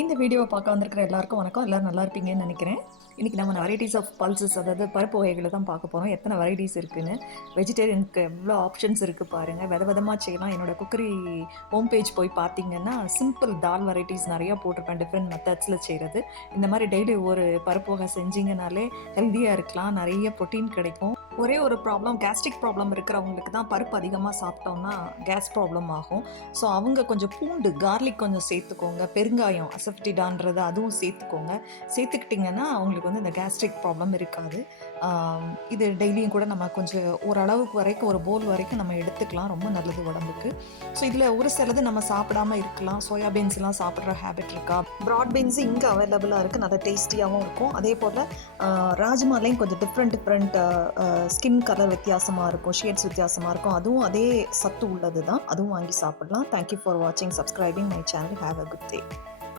இந்த வீடியோவை பார்க்க வந்திருக்கிற எல்லாருக்கும் வணக்கம். எல்லாரும் நல்லா இருப்பீங்கன்னு நினைக்கிறேன். இன்றைக்கி நம்ம வெரைட்டிஸ் ஆஃப் பல்சஸ், அதாவது பருப்பு வகைகளை தான் பார்க்க போகிறோம். எத்தனை வெரைட்டிஸ் இருக்குன்னு, வெஜிடேரியனுக்கு எவ்வளோ ஆப்ஷன்ஸ் இருக்குது பாருங்கள். விதமாக செய்யலாம். என்னோடய குக்கரி ஹோம் பேஜ் போய் பார்த்தீங்கன்னா சிம்பிள் தால் வெரைட்டிஸ் நிறையா போட்டிருப்பேன், டிஃப்ரெண்ட் மெத்தட்ஸில் செய்கிறது. இந்த மாதிரி டெய்லி ஒரு பருப்பு வகை செஞ்சிங்கனாலே ஹெல்த்தியாக இருக்கலாம், நிறைய ப்ரோட்டீன் கிடைக்கும். ஒரே ஒரு ப்ராப்ளம், கேஸ்ட்ரிக் ப்ராப்ளம் இருக்கிறவங்களுக்கு தான் பருப்பு அதிகமாக சாப்பிட்டோம்னா கேஸ் ப்ராப்ளம் ஆகும். ஸோ அவங்க கொஞ்சம் பூண்டு, கார்லிக் கொஞ்சம் சேர்த்துக்கோங்க, பெருங்காயம் அசப்டிடான்றது அதுவும் சேர்த்துக்கோங்க. சேர்த்துக்கிட்டிங்கன்னா அவங்களுக்கு வந்து இந்த கேஸ்ட்ரிக் ப்ராப்ளம் இருக்காது. இது டெய்லியும் கூட நம்ம கொஞ்சம் ஓரளவுக்கு வரைக்கும், ஒரு போல் வரைக்கும் நம்ம எடுத்துக்கலாம், ரொம்ப நல்லது உடம்புக்கு. ஸோ இதில் ஒரு சிலது நம்ம சாப்பிடாமல் இருக்கலாம். சோயாபீன்ஸ்லாம் சாப்பிட்ற ஹேபிட் இருக்கா? ப்ராட் பீன்ஸு இங்கே அவைலபிளாக இருக்குது, நல்லா டேஸ்டியாகவும் இருக்கும். அதே போல் ராஜ்மாலையும் கொஞ்சம் டிஃப்ரெண்ட் ஸ்கின் கலர் வித்தியாசமாக இருக்கும், ஷேட்ஸ் வித்தியாசமாக இருக்கும். அதுவும் அதே சத்து உள்ளது தான், அதுவும் வாங்கி சாப்பிடலாம். தேங்க்யூ ஃபார் வாட்சிங், subscribing my channel. Have a good day.